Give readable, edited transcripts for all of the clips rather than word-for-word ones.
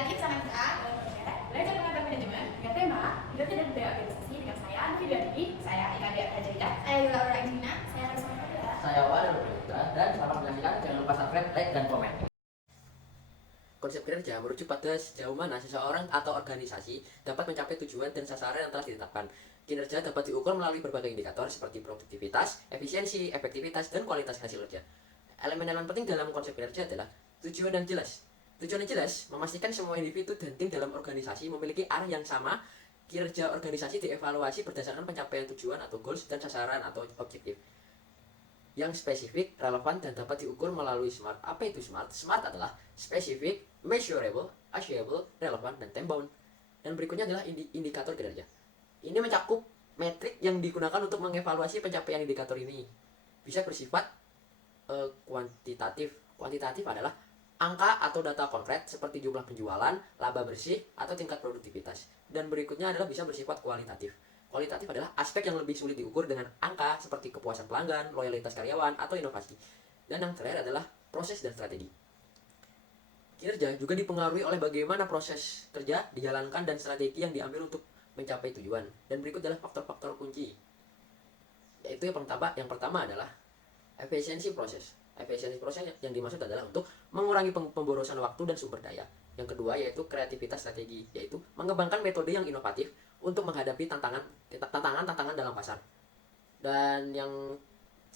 lagi bersama kita belajar mengatur manajemen dengan tema kinerja dan budaya organisasi dengan saya Novi Dwi, saya Ika Dea Hajarida, saya Laura Indina, saya Rosman Fadila, saya Wadar Putra, dan selamat menyaksikan. Jangan lupa subscribe, like, dan komen. Konsep kinerja merujuk pada sejauh mana seseorang atau organisasi dapat mencapai tujuan dan sasaran yang telah ditetapkan. Kinerja dapat diukur melalui berbagai indikator seperti produktivitas, efisiensi, efektivitas, dan kualitas hasil kerja. Elemen-elemen penting dalam konsep kinerja adalah tujuan yang jelas. Tujuan yang jelas memastikan semua individu dan tim dalam organisasi memiliki arah yang sama. Kinerja organisasi dievaluasi berdasarkan pencapaian tujuan atau goals dan sasaran atau objektif yang spesifik, relevan, dan dapat diukur melalui SMART. Apa itu SMART? SMART adalah specific, measurable, achievable, relevant, dan time bound. Dan berikutnya adalah indikator kinerja. Ini mencakup metrik yang digunakan untuk mengevaluasi pencapaian indikator ini. Bisa bersifat kuantitatif. Kuantitatif adalah angka atau data konkret seperti jumlah penjualan, laba bersih, atau tingkat produktivitas. Dan berikutnya adalah bisa bersifat kualitatif. Kualitatif adalah aspek yang lebih sulit diukur dengan angka seperti kepuasan pelanggan, loyalitas karyawan, atau inovasi. Dan yang terakhir adalah proses dan strategi. Kinerja juga dipengaruhi oleh bagaimana proses kerja dijalankan dan strategi yang diambil untuk mencapai tujuan. Dan berikut adalah faktor-faktor kunci. Yaitu yang pertama adalah efisiensi proses. Efisiensi proses yang dimaksud adalah untuk mengurangi pemborosan waktu dan sumber daya. Yang kedua yaitu kreativitas strategi, yaitu mengembangkan metode yang inovatif untuk menghadapi tantangan dalam pasar. Dan yang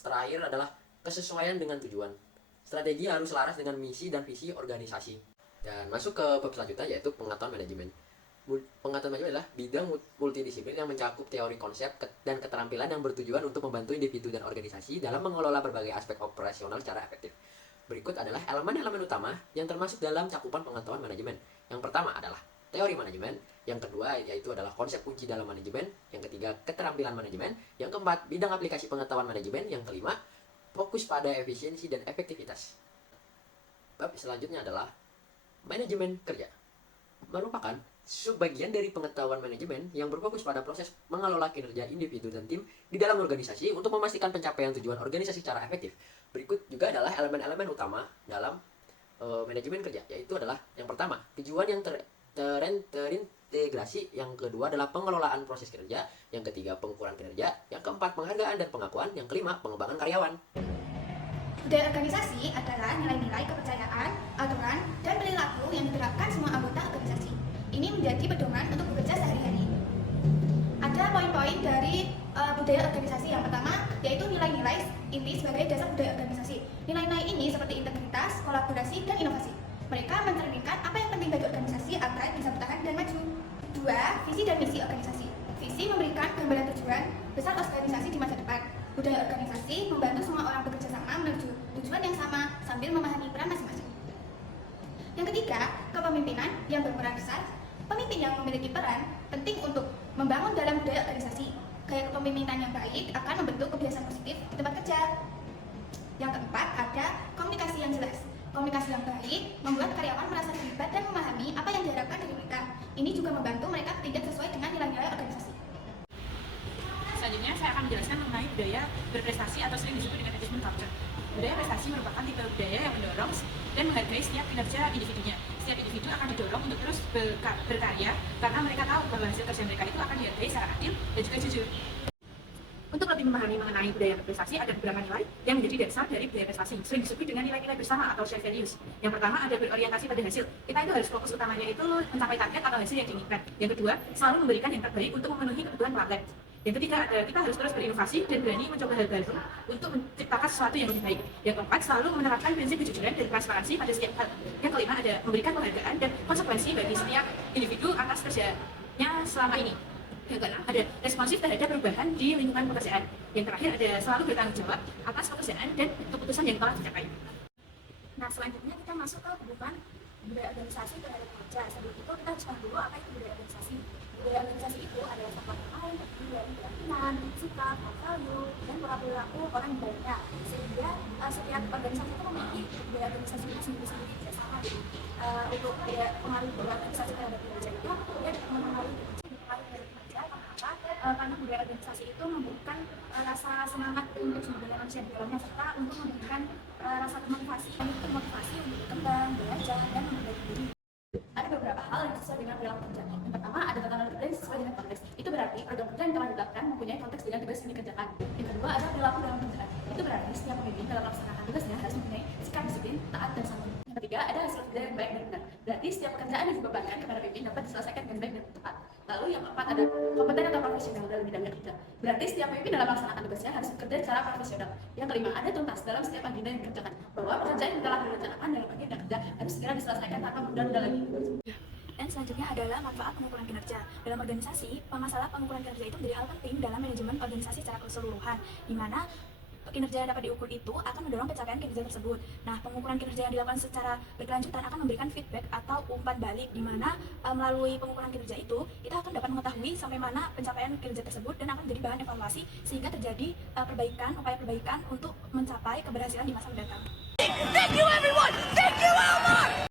terakhir adalah kesesuaian dengan tujuan. Strategi harus selaras dengan misi dan visi organisasi. Dan masuk ke bab selanjutnya yaitu pengetahuan manajemen. Pengetahuan manajemen adalah bidang multidisiplin yang mencakup teori konsep dan keterampilan yang bertujuan untuk membantu individu dan organisasi dalam mengelola berbagai aspek operasional secara efektif. Berikut adalah elemen-elemen utama yang termasuk dalam cakupan pengetahuan manajemen. Yang pertama adalah teori manajemen, yang kedua yaitu adalah konsep kunci dalam manajemen, yang ketiga keterampilan manajemen, yang keempat bidang aplikasi pengetahuan manajemen, yang kelima fokus pada efisiensi dan efektivitas. Bab selanjutnya adalah manajemen kerja. Merupakan subbagian dari pengetahuan manajemen yang berfokus pada proses mengelola kinerja individu dan tim di dalam organisasi untuk memastikan pencapaian tujuan organisasi secara efektif. Berikut juga adalah elemen-elemen utama dalam manajemen kerja, yaitu adalah yang pertama, tujuan yang terintegrasi, yang kedua adalah pengelolaan proses kerja, yang ketiga pengukuran kinerja, yang keempat penghargaan dan pengakuan, yang kelima pengembangan karyawan. Budaya organisasi adalah nilai-nilai kepercayaan, aturan, dan perilaku yang diterapkan semua anggota organisasi. Ini menjadi pedoman untuk bekerja sehari-hari. Ada poin-poin dari budaya organisasi. Yang pertama yaitu nilai-nilai inti sebagai dasar budaya organisasi. Nilai-nilai ini seperti integritas, kolaborasi, dan inovasi. Mereka mencerminkan apa yang penting bagi organisasi agar bisa bertahan dan maju. Dua, visi dan misi organisasi. Visi memberikan gambaran tujuan besar organisasi di masa depan. Budaya organisasi membantu semua orang bekerja sama menuju tujuan yang sama sambil memahami peran masing-masing. Yang ketiga, kepemimpinan yang berperan besar. Pemimpin yang memiliki peran penting untuk membangun dalam budaya organisasi. Gaya kepemimpinan yang baik akan membentuk kebiasaan positif di tempat kerja. Yang keempat, ada komunikasi yang jelas. Komunikasi yang baik membuat karyawan merasa terlibat dan memahami apa yang diharapkan dari mereka. Ini juga membantu mereka tidak sesuai dengan nilai-nilai organisasi. Selanjutnya saya akan menjelaskan mengenai budaya berprestasi atau sering disebut dengan achievement culture. Budaya prestasi merupakan tipe budaya yang mendorong dan menghargai setiap kinerja individunya. Setiap individu akan didorong untuk terus berkarya karena mereka tahu bahwa hasil kerja mereka itu akan dihargai secara adil dan juga jujur. Untuk lebih memahami mengenai budaya berprestasi, ada beberapa nilai yang menjadi dasar dari budaya prestasi, sering disebut dengan nilai-nilai bersama atau shared values. Yang pertama ada berorientasi pada hasil. Kita itu harus fokus utamanya itu mencapai target atau hasil yang diinginkan. Yang kedua, selalu memberikan yang terbaik untuk memenuhi kebutuhan pelanggan. Yang ketiga, kita harus terus berinovasi dan berani mencoba hal baru untuk menciptakan sesuatu yang lebih baik. Yang keempat, selalu menerapkan prinsip kejujuran dan transparansi pada setiap hal. Yang kelima, ada memberikan penghargaan dan konsekuensi bagi setiap individu atas kerjanya selama ini. Yang keenam, ada responsif terhadap perubahan di lingkungan pekerjaan. Yang terakhir, ada selalu bertanggung jawab atas pekerjaan dan keputusan yang telah dicapai. Nah, selanjutnya kita masuk ke kebutuhan budaya organisasi terhadap pekerja. Sebelum itu kita harus tahu dulu apa itu budaya organisasi. Budaya organisasi itu adalah faktor lain terdiri dari keyakinan, sikap, value, dan pola perilaku orang di dalamnya. Sehingga setiap organisasi itu memiliki budaya organisasinya sendiri-sendiri, tidak sama. Untuk pengaruh budaya organisasi terhadap pekerja itu, dia mempengaruhi karena budaya organisasi itu memberikan rasa semangat untuk sumber daya manusia di dalamnya serta untuk memberikan rasa motivasi untuk berkembang, belajar, dan memperbaiki diri. Ada beberapa dengan perilaku kerja. Yang pertama ada tatanan kerja yang sesuai dengan konteks. Itu berarti program kerja yang telah ditetapkan mempunyai konteks dengan tugas yang dikerjakan. Yang kedua ada perilaku dalam kerjaan. Itu berarti setiap pemimpin dalam melaksanakan tugasnya harus mempunyai sikap disiplin, taat dan santun. Yang ketiga ada hasil kerja yang baik dan benar. Berarti setiap pekerjaan yang dibebankan kepada pemimpin dapat diselesaikan dengan baik dan tepat. Lalu yang keempat ada kompeten atau profesional dalam bidang kerja. Berarti setiap pemimpin dalam melaksanakan tugasnya harus bekerja secara profesional. Yang kelima ada tuntas dalam setiap agenda yang dikerjakan. Bahwa pekerjaan yang telah direncanakan dalam agenda kerja harus segera diselesaikan tanpa menunda lagi. Dan selanjutnya adalah manfaat pengukuran kinerja. Dalam organisasi, masalah pengukuran kinerja itu menjadi hal penting dalam manajemen organisasi secara keseluruhan, di mana kinerja yang dapat diukur itu akan mendorong pencapaian kinerja tersebut. Nah, pengukuran kinerja yang dilakukan secara berkelanjutan akan memberikan feedback atau umpan balik, di mana melalui pengukuran kinerja itu, kita akan dapat mengetahui sampai mana pencapaian kinerja tersebut dan akan menjadi bahan evaluasi sehingga terjadi upaya perbaikan untuk mencapai keberhasilan di masa mendatang. Thank you everyone! Thank you Elmar!